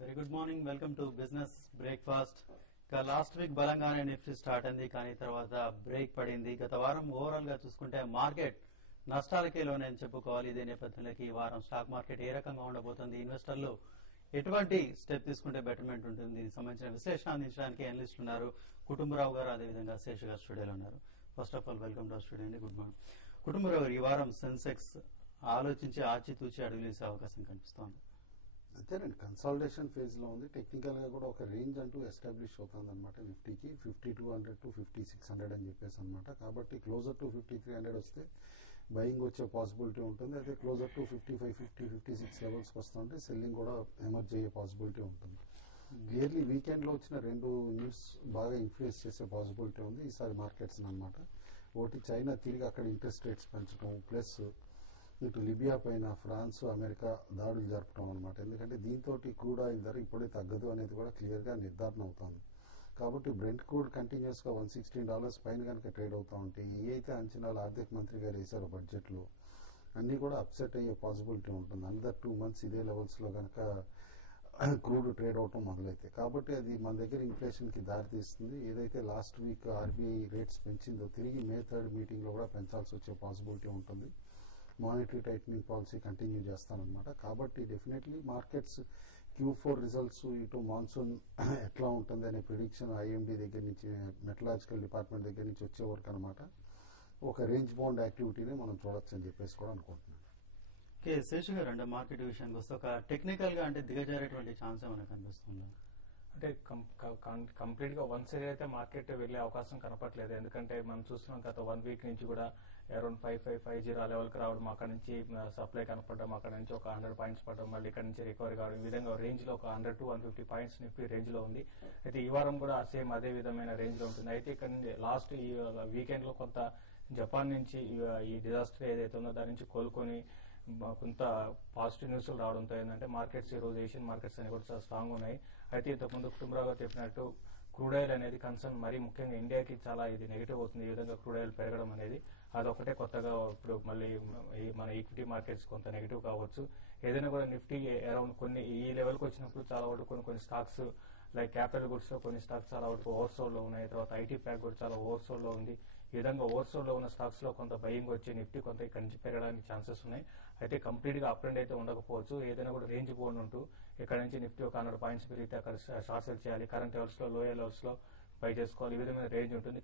Very good morning. Welcome to business breakfast. ఇక last week బలంగానే Nifty start అయింది, కానీ తర్వాత బ్రేక్ పడింది. గత వారం ఓవరాల్ గా చూసుకుంటే మార్కెట్ నష్టాలకే లోనని చెప్పుకోవాలి. ఇదే నేపథ్యంలోకి ఈ వారం స్టాక్ మార్కెట్ ఏ రకంగా ఉండబోతుంది, ఇన్వెస్టర్లు ఎటువంటి స్టెప్ తీసుకుంటే బెటర్మెంట్ ఉంటుంది, దీనికి సంబంధించిన విశ్లేషణ అందించడానికి అనలిస్టులు ఉన్నారు. కుటుంబరావు గారు, అదేవిధంగా శేష్ గారు స్టూడియోలో ఉన్నారు. First of all welcome to our studio అండి. గుడ్ మార్నింగ్ కుటుంబరావు గారు. ఈ వారం సెన్సెక్స్ ఆలోచించి ఆచితూచి అడుగులేసే అవకాశం కనిపిస్తోంది. అంతేనండి, కన్సాలిడేషన్ ఫేజ్ లో ఉంది. టెక్నికల్ గా కూడా ఒక రేంజ్ అంటూ ఎస్టాబ్లిష్ అవుతుంది అనమాట. నిఫ్టీకి 5200 టు 5600 అని చెప్పేసి అనమాట. కాబట్టి క్లోజర్ టు 5300 వస్తే బయింగ్ వచ్చే పాసిబిలిటీ ఉంటుంది. అయితే క్లోజర్ టు 55, 50, 56 లెవెల్స్ వస్తుంటే సెల్లింగ్ కూడా ఎమర్జ్ అయ్యే పాసిబిలిటీ ఉంటుంది. క్లియర్లీ వీకెండ్ లో వచ్చిన రెండు న్యూస్ బాగా ఇన్ఫ్లుయెన్స్ చేసే పాసిబిలిటీ ఉంది ఈసారి మార్కెట్స్ అనమాట. ఒకటి, చైనా తిరిగి అక్కడ ఇంట్రెస్ట్ రేట్స్ పెంచడం, ప్లస్ ఇటు లిబియా పైన ఫ్రాన్స్, అమెరికా దాడులు జరపడం అనమాట. ఎందుకంటే దీంతో క్రూడ్ ఆయిల్ ధర ఇప్పుడే తగ్గదు అనేది కూడా క్లియర్ గా నిర్ధారణ అవుతుంది. కాబట్టి బ్రెంట్ క్రూడ్ కంటిన్యూస్ గా $116 పైన కనుక ట్రేడ్ అవుతా ఉంటే ఏ అయితే అంచనాలు ఆర్థిక మంత్రి గారు వేశారో బడ్జెట్ లో అన్ని కూడా అప్సెట్ అయ్యే పాసిబిలిటీ ఉంటుంది. అనదర్ 2 months ఇదే లెవెల్స్ లో కనుక క్రూడ్ ట్రేడ్ అవటం మొదలైతే. కాబట్టి అది మన దగ్గర ఇన్ఫ్లేషన్ కి దారితీస్తుంది. ఏదైతే లాస్ట్ వీక్ ఆర్బీఐ రేట్స్ పెంచిందో తిరిగి May 3rd మీటింగ్ లో కూడా పెంచాల్సి వచ్చే పాసిబిలిటీ ఉంటుంది. మానిటరీ టైటనింగ్ పాలసీ కంటిన్యూ చేస్తానన్నమాట. కాబట్టి డెఫినెట్లీ మార్కెట్స్ Q4 రిజల్ట్స్, ఇటు మాన్సూన్ ఎట్లా ఉంటుంది అనే ప్రిడిక్షన్ ఐఎండీ దగ్గర నుంచి, మెటలాజికల్ డిపార్ట్మెంట్ దగ్గర నుంచి వచ్చే వరకు అనమాట ఒక రేంజ్ బౌండ్ యాక్టివిటీని మనం చూడొచ్చు అని చెప్పేసి కూడా అనుకుంటున్నాను. ఓకే, శేషు గారు, అంటే మార్కెట్ విషయానికి వస్తే ఒక టెక్నికల్ గా అంటే దిగజారేటువంటి ఛాన్స్ ఏమైనా కనిపిస్తుందా? అంటే కంప్లీట్ గా వన్ సైడ్ అయితే మార్కెట్ వెళ్లే అవకాశం కనపట్లేదు. ఎందుకంటే మనం చూస్తున్నాం గత 1 week నుంచి కూడా అరౌండ్ 5550 ఆ లెవెల్ కి రావడం, అక్కడ నుంచి సప్లై కనపడడం, అక్కడ నుంచి ఒక 100 పాయింట్స్ పడడం, మళ్ళీ ఇక్కడ నుంచి రికవరీ కావడం, ఈ విధంగా రేంజ్ లో ఒక 100 to 150 పాయింట్స్ నిఫ్టీ రేంజ్ లో ఉంది. అయితే ఈ వారం కూడా సేమ్ అదే విధమైన రేంజ్ లో ఉంటుంది. అయితే ఇక్కడ లాస్ట్ ఈ వీకెండ్ లో కొంత జపాన్ నుంచి ఈ డిజాస్టర్ ఏదైతే ఉందో దాని నుంచి కోలుకొని కొంత పాజిటివ్ న్యూస్ రావడంతో ఏంటంటే మార్కెట్స్ ఈ రోజు ఏషియన్ మార్కెట్స్ అనేవి కూడా చాలా స్ట్రాంగ్ ఉన్నాయి. అయితే ఇంతకుముందు కుటుంబరావు గారు చెప్పినట్టు క్రూడ్ ఆయిల్ అనేది కన్సర్న్ మరీ ముఖ్యంగా ఇండియాకి చాలా ఇది నెగిటివ్ అవుతుంది. ఈ విధంగా క్రూడ్ ఆయిల్ పెరగడం అనేది అదొకటే కొత్తగా ఇప్పుడు మళ్ళీ మన ఈక్విటీ మార్కెట్స్ కొంత నెగిటివ్ కావచ్చు. ఏదైనా కూడా నిఫ్టీ అరౌండ్ కొన్ని ఈ లెవెల్కి వచ్చినప్పుడు చాలా వరకు కొన్ని స్టాక్స్ లైక్ క్యాపిటల్ గుడ్స్ లో కొన్ని స్టాక్స్ చాలా వరకు ఓవర్సోల్డ్ లో ఉన్నాయి. తర్వాత ఐటీ ప్యాక్ కూడా చాలా ఓవర్సోల్డ్ లో ఉంది. ఈ విధంగా ఓవర్సోల్డ్ లో ఉన్న స్టాక్స్ లో కొంత బయింగ్ వచ్చి నిఫ్టీ కొంత ఇక్కడి నుంచి పెరగడానికి ఛాన్సెస్ ఉన్నాయి. అయితే కంప్లీట్ గా అప్ ట్రెండ్ అయితే ఉండకపోవచ్చు. ఏదైనా కూడా రేంజ్ బోర్డ్ ఉంటూ ఇక్కడ నుంచి నిఫ్టీ ఒక 100 పాయింట్స్ పెరిగితే అక్కడ షార్ట్ సెల్ చేయాలి, కరెంట్ లెవెల్స్ లో లోయర్ లెవెల్స్ లో బై చేసుకోవాలి. ఈ విధమైన రేంజ్ ఉంటుంది.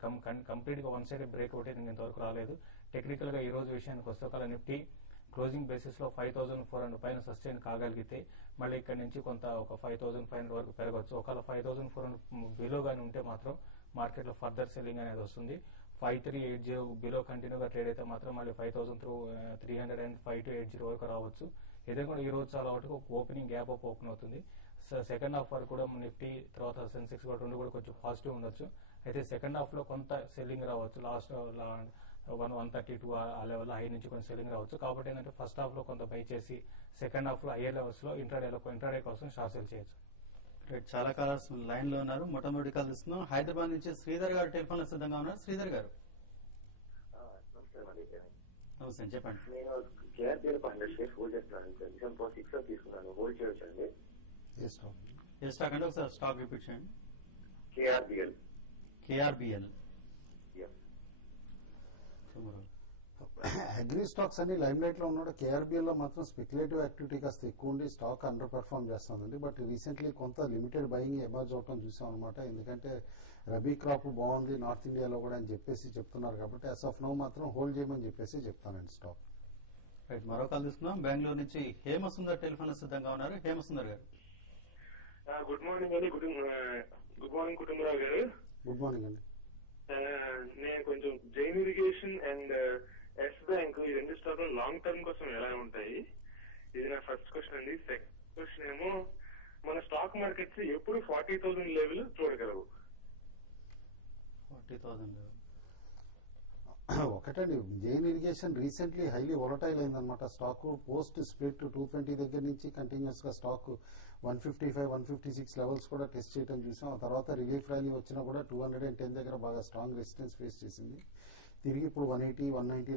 కంప్లీట్ గా వన్ సైడ్ బ్రేక్ అవుట్ ఇంతవరకు రాలేదు. టెక్నికల్ గా ఈ రోజు విషయానికి వస్తే ఒకవేళ నిఫ్టీ క్లోజింగ్ బేసిస్ లో 5400 పైన సస్టైన్ కాగలిగితే మళ్ళీ ఇక్కడ నుంచి కొంత ఒక 5500 వరకు పెరగవచ్చు. ఒకవేళ 5400 బిలో గానీ ఉంటే మాత్రం మార్కెట్ లో ఫర్దర్ సెల్లింగ్ అనేది వస్తుంది. 5380 బిలో కంటిన్యూగా ట్రేడ్ అయితే మాత్రం మళ్ళీ 5300 అండ్ 5280 వరకు రావచ్చు. ఏదైనా కూడా ఈ రోజు చాలా వరకు ఓపెనింగ్ గ్యాప్ అప్ ఓపెన్ అవుతుంది. సెకండ్ హాఫ్ వరకు కూడా నిఫ్టీ తర్వాత సెన్సెక్స్ కూడా రెండు కూడా కొంచెం పాజిటివ్ ఉండొచ్చు. అయితే సెకండ్ హాఫ్ లో కొంత సెల్లింగ్ రావచ్చు. లాస్ట్ 132 ఆ లెవెల్ హై నుంచి కొంచెం సెల్లింగ్ రావచ్చు. కాబట్టి ఏంటంటే ఫస్ట్ హాఫ్ లో కొంత బై చేసి సెకండ్ హాఫ్ లో హైయర్ లెవెల్స్ లో ఇంట్రాడే కోసం షార్ట్ సెల్ చేయొచ్చు. చాలా కాలర్స్ లైన్ లో ఉన్నారు. మొట్టమొదటి కాల్ ఇస్తున్నాం. హైదరాబాద్ నుంచి శ్రీధర్ గారు టెలిఫోన్ లో సిద్ధంగా ఉన్నారు. శ్రీధర్ గారు నమస్తే, చెప్పండి. నేను కేఆర్బిఎల్ 100 షేర్స్ హోల్డ్ చేస్తున్నాను. December 6 తీసుకున్నాను. హోల్డ్ చేయొచ్చండి? ఏ స్టాక్ అంటే ఒకసారి స్టాక్ రిపీట్ చేయండి. కేఆర్బిఎల్. అగ్రి స్టాక్స్ అన్ని లైమ్ లైట్ లో ఉన్నాడు. కేఆర్బిఎల్ లో మాత్రం స్పెక్యులేటివ్ యాక్టివిటీ కాస్త ఎక్కువ ఉండి స్టాక్ అండర్ పెర్ఫార్మ్ చేస్తుందండి. బట్ రీసెంట్లీ కొంత లిమిటెడ్ బయింగ్ ఎమర్జ్ అవటం చూసాం అనమాట. ఎందుకంటే రబీ క్రాప్ బాగుంది నార్త్ ఇండియాలో కూడా అని చెప్పేసి చెప్తున్నారు. కాబట్టి అస్ ఆఫ్ నౌ మాత్రం హోల్డ్ చేయమని చెప్పేసి చెప్తానండి స్టాక్. రైట్, మరో కాల్ తీసుకున్నాం. బెంగళూరు నుంచి హేమసుందర్ టెలిఫోన్ లో సిద్ధంగా ఉన్నారు. హేమసుందర్ గారు గుడ్ మార్నింగ్ అండి. గుడ్ మార్నింగ్ కుటుంబరావు గారు. గుడ్ మార్నింగ్ అండి. నేను కొంచెం Jain irrigation and Yes Bank ఈ రెండు స్టాక్లు లాంగ్ టర్మ్ కోసం ఎలా ఉంటాయి, ఇది నా ఫస్ట్ క్వశ్చన్ అండి. సెకండ్ క్వశ్చన్ ఏమో మన స్టాక్ మార్కెట్స్ ఎప్పుడు 40,000 లెవెల్ చూడగలవు? 40,000 లెవెల్ ఒకటండి, Jain irrigation recently highly volatile అయిందనమాట. స్టాక్ పోస్ట్ స్ప్లిట్ 220 దగ్గర నుంచి కంటిన్యూస్ గా స్టాక్ 155, 156 లెవెల్స్ కూడా టెస్ట్ చేయడం చూసాం. ఆ తర్వాత రిలీఫ్ ర్యాలీ వచ్చినా కూడా 210 దగ్గర బాగా స్ట్రాంగ్ రెసిస్టెన్స్ ఫేస్ చేసింది. తిరిగి ఇప్పుడు 180, 190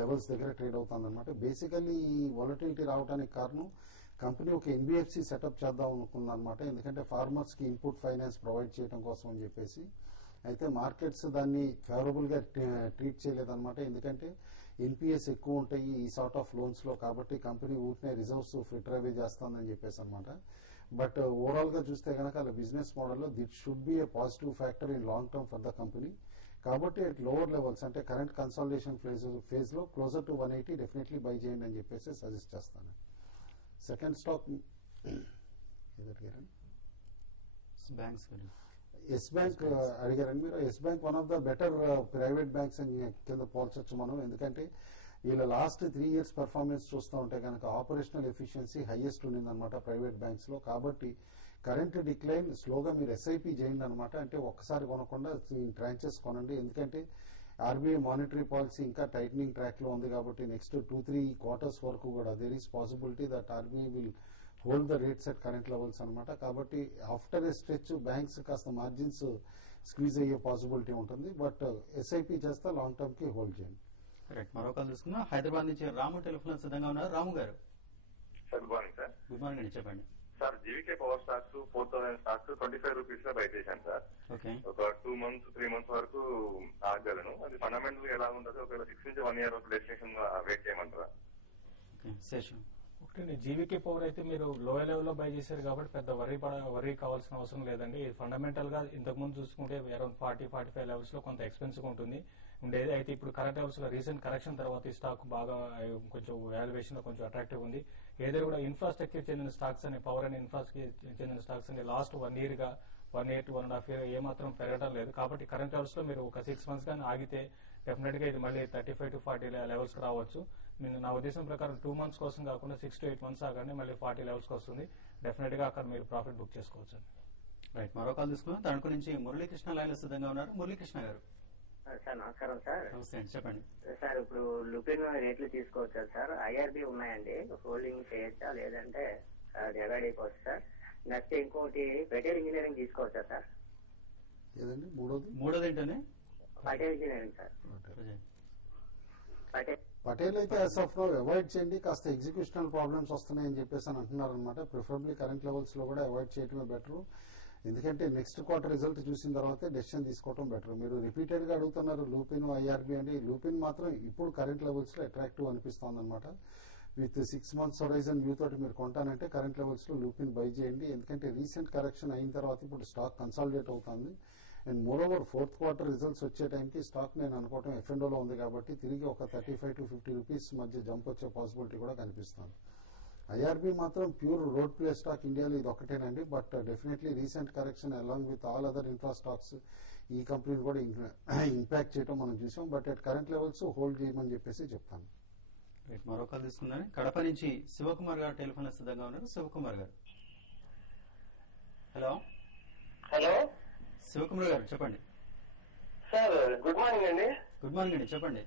లెవెల్స్ దగ్గర ట్రేడ్ అవుతుంది అనమాట. బేసికల్లీ ఈ వొలటిలిటీ రావడానికి కారణం కంపెనీ ఒక ఎన్బిఎఫ్సి సెటప్ చేద్దాం అనుకుందనమాట. ఎందుకంటే ఫార్మర్స్కి ఇన్పుట్ ఫైనాన్స్ ప్రొవైడ్ చేయడం కోసం అని చెప్పేసి. అయితే మార్కెట్స్ దాన్ని ఫేవరబుల్గా ట్రీట్ చేయలేదన్నమాట. ఎందుకంటే ఎన్పిఎస్ ఎక్కువ ఉంటాయి ఈ సార్ట్ ఆఫ్ లోన్స్లో, కాబట్టి కంపెనీ ఊరినే రిజర్వ్స్ ఫిల్టర్ అవే చేస్తుందని చెప్పేసి అనమాట. బట్ ఓవరాల్గా చూస్తే కనుక అలా బిజినెస్ మోడల్లో that should be a positive factor in long term for the company. కాబట్టి అట్ లోవర్ లెవెల్స్ అంటే కరెంట్ కన్సాలిడేషన్ ఫేజ్లో క్లోజర్ టు 180 డెఫినెట్లీ బై చేయండి అని చెప్పేసి సజెస్ట్ చేస్తాను. Second stock banks Yes Bank అడిగారండి మీరు. Yes Bank one of the better private banks అని కింద పోల్చొచ్చు మనం. ఎందుకంటే వీళ్ళ లాస్ట్ 3 years పెర్ఫార్మెన్స్ చూస్తూ ఉంటే కనుక ఆపరేషనల్ ఎఫిషియన్సీ హైయెస్ట్ ఉండిందనమాట ప్రైవేట్ బ్యాంక్స్ లో. కాబట్టి కరెంట్ డిక్లైన్ స్లోగా మీరు ఎస్ఐపి చేయండి అనమాట. అంటే ఒక్కసారి కొనకుండా ట్రాంచెస్ కొనండి. ఎందుకంటే ఆర్బీఐ మానిటరీ పాలసీ ఇంకా టైటనింగ్ ట్రాక్ లో ఉంది కాబట్టి నెక్స్ట్ 2-3 quarters వరకు కూడా there is possibility that RBI will hold the rates at current levels అనమాట. కాబట్టి ఆఫ్టర్ ఏ స్ట్రెచ్ బ్యాంక్స్ కాస్త మార్జిన్స్ స్క్వీజ్ అయ్యే పాసిబిలిటీ ఉంటుంది. బట్ ఎస్ఐపి చేస్తే లాంగ్ టర్మ్ కి హోల్డ్ చేయండి. మరో కాల్ తీసుకున్నా. హైదరాబాద్ నుంచి రాము టెలిఫోన్ సిద్ధంగా ఉన్నారు. రాము గారు sir good morning sir. Good morning అండి, చెప్పండి. Sir GVK power stocks 4,000 stocks 25 rupees లో బై చేశాను సార్. ఓకే, ఒక 2 months 3 months వరకు ఆగలను. అది ఫండమెంటల్ ఎలా ఉంటుంది? ఒకవేళ 6 నుంచి 1 year వరకు డెస్టినేషన్ వెయిట్ చేయమంటారా? ఓకే శేషం. ఒకటి జీవికే పవర్ అయితే మీరు లోయర్ లెవెల్లో బై చేశారు కాబట్టి పెద్ద వరీ కావాల్సిన అవసరం లేదండి. ఫండమెంటల్ గా ఇంతకుముందు చూసుకుంటే అరౌండ్ 40-45 లెవెల్స్ లో కొంత ఎక్స్పెన్సివ్ ఉంటుంది ఉండేది. అయితే ఇప్పుడు కరెంట్ లెవెల్స్ లో రీసెంట్ కరెక్షన్ తర్వాత ఈ స్టాక్ బాగా కొంచెం వాల్యుయేషన్ లో కొంచెం అట్రాక్టివ్ ఉంది. ఏదైనా కూడా ఇన్ఫ్రాస్ట్రక్చర్ చెందిన స్టాక్స్ అని పవర్ అండ్ ఇన్ఫ్రాస్ట్రక్చర్ చెందిన స్టాక్స్ అని లాస్ట్ 1 year గా 1 year to 1.5 year ఏమాత్రం పెరగడం లేదు. కాబట్టి కరెంట్ లెవెల్స్ లో మీరు ఒక 6 months గానీ ఆగితే డెఫినెట్ గా ఇది మళ్ళీ 35 to 40 లెవెల్స్ రావచ్చు. నేను నా ఉద్దేశం ప్రకారం 2 months కోసం కాకుండా 6 to 8 months ఆగండి, మళ్ళీ 40 లెవెల్స్ వస్తుంది. డెఫినెట్ గా అక్కడ మీరు ప్రాఫిట్ బుక్ చేసుకోవచ్చు. రైట్, మరో కాల్ తీసుకున్నాం. తణుకు నుంచి మురళీకృష్ణ లైన్ లో సిద్ధంగా ఉన్నారు. మురళీకృష్ణ గారు సార్ నమస్కారం సార్. నమస్తే అండి, చెప్పండి. సార్ ఇప్పుడు లుపిన్ రేట్లు తీసుకోవచ్చా సార్? ఐఆర్బి ఉన్నాయండి, హోల్డింగ్ చేయొచ్చా లేదంటే డివైడ్ అయిపోవచ్చు సార్? నెక్స్ట్ ఇంకోటి పటేల్ ఇంజనీరింగ్ తీసుకోవచ్చా సార్? ఏదండి మూడోది ఏంటనే? Patel engineering sir. పటేల్ అయితే యాజ్ ఆఫ్ నో అవాయిడ్ చేయండి. కాస్త ఎగ్జిక్యూషనల్ ప్రాబ్లమ్స్ వస్తున్నాయని చెప్పేసి అని అంటున్నారు అనమాట. ప్రిఫరబ్లీ కరెంట్ లెవెల్స్ లో కూడా అవాయిడ్ చేయడమే బెటర్. ఎందుకంటే నెక్స్ట్ క్వార్టర్ రిజల్ట్ చూసిన తర్వాత డెసిషన్ తీసుకోవడం బెటర్. మీరు రిపీటెడ్ గా అడుగుతున్నారు లూపిన్ ఐఆర్బి అండి. లూపిన్ మాత్రం ఇప్పుడు కరెంట్ లెవెల్స్ లో అట్రాక్టివ్ అనిపిస్తోంది అనమాట. విత్ 6 months హొరైజన్ వ్యూ తోటి మీరు కొంటానంటే కరెంట్ లెవెల్స్ లో లూపిన్ బై చేయండి. ఎందుకంటే రీసెంట్ కరెక్షన్ అయిన తర్వాత ఇప్పుడు స్టాక్ కన్సాలిడేట్ అవుతుంది. And more over 4th quarter results వచ్చే టైంకి స్టాక్ నేను అనుకోవటం ఎఫ్ఎండోలో ఉంది కాబట్టి తిరిగి ఒక 35 to 50 రూపీస్ మధ్య జంప్ వచ్చే పాసిబిలిటీ కూడా కనిపిస్తుంది. ఐఆర్బి మాత్రం ప్యూర్ రోడ్ ప్లే స్టాక్ ఇండియాలో ఇది ఒకటేనండి. But definitely recent correction along with all other infra stocks ఈ కంపెనీని కూడా ఇంపాక్ట్ చేయడం మనం చూసాం. But at current levels hold చేయమని చెప్పేసి చెప్తాను. మరో కాల్ తీసుకుందని కడప నుంచి శివకుమార్ గారు టెలిఫోన్ సిద్ధంగా ఉన్నారు. శివకుమార్ గారు హలో. హలో శివకుమార్ గారు చెప్పండి. సార్ గుడ్ మార్నింగ్ అండి. గుడ్ మార్నింగ్ అండి, చెప్పండి.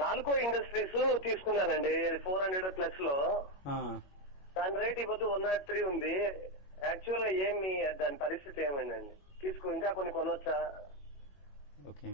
నాలుగో ఇండస్ట్రీస్ తీసుకున్నానండి 400+ లో. దాని రేట్ ఇప్పుడు 103 ఉంది. యాక్చువల్ గా ఏమి దాని పరిస్థితి ఏమైందండి? ఇంకా కొన్ని కొనొచ్చా? ఓకే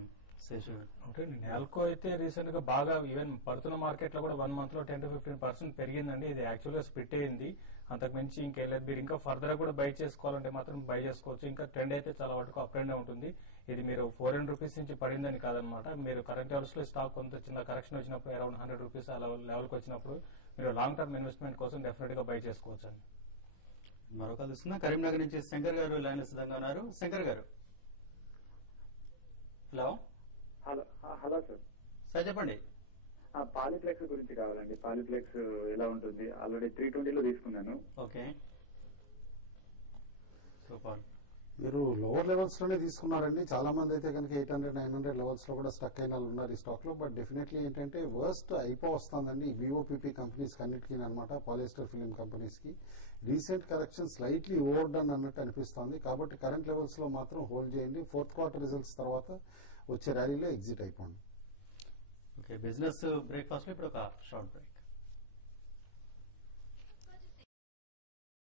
శేషు గారు. అంటే నాల్కో అయితే రీసెంట్ గా బాగా ఈవెన్ పడుతున్న మార్కెట్ లో కూడా 1 month లో 10 to 15% పెరిగిందండి. ఇది యాక్చువల్ గా స్ప్లిట్ అయింది. అంతకు మించి ఇంకెళ్ళలేదు. మీరు ఇంకా ఫర్దర్ కూడా బై చేసుకోవాలంటే మాత్రం బై చేసుకోవచ్చు. ఇంకా ట్రెండ్ అయితే చాలా వరకు అప్ అండ్ ఉంటుంది. ఇది మీరు 400 రూపీస్ నుంచి పడిందని కాదనమాట. మీరు కరెంట్ లెవెల్స్ లో స్టాక్ కొంత చిన్న కరెక్షన్ వచ్చినప్పుడు అరౌండ్ 100 రూపీస్ ఆ లెవెల్కి వచ్చినప్పుడు మీరు లాంగ్ టర్మ్ ఇన్వెస్ట్మెంట్ కోసం డెఫినెట్ గా బై చేసుకోవచ్చు అండి. మరొక చూస్తున్నా కరీంనగర్ నుంచి శంకర్ గారు లైన్ సిద్ధంగా ఉన్నారు. శంకర్ గారు హలో. Hello sir. సార్ చెప్పండి. పాలిప్లెక్స్ గురించి కావాలండి. పాలిప్లెక్స్ ఎలా ఉంటుంది? ఆల్రెడీ 320లో తీసుకున్నాను. Okay, super. మీరు లోవర్ లెవెల్స్ లోనే తీసుకున్నారండి. చాలా మంది అయితే కనుక 800-900 లెవెల్స్ లో కూడా స్టక్ అయిన వాళ్ళు ఉన్నారు ఈ స్టాక్ లో. బట్ డెఫినెట్లీ ఏంటంటే వర్స్ట్ అయిపో వస్తుందండి విఓపిపి కంపెనీస్ అన్నిటికీ అనమాట. పాలిస్టర్ ఫిలిం కంపెనీస్ కి recent correction slightly over done అన్నట్టు అనిపిస్తుంది. కాబట్టి కరెంట్ లెవెల్స్ లో మాత్రం హోల్డ్ చేయండి. 4th quarter రిజల్ట్స్ తర్వాత వచ్చే ర్యాలీలో ఎగ్జిట్ అయిపోండి. ఓకే, బిజినెస్ బ్రేక్ఫాస్ట్ లో ఇప్పుడు ఒక షార్ట్ బ్రేక్.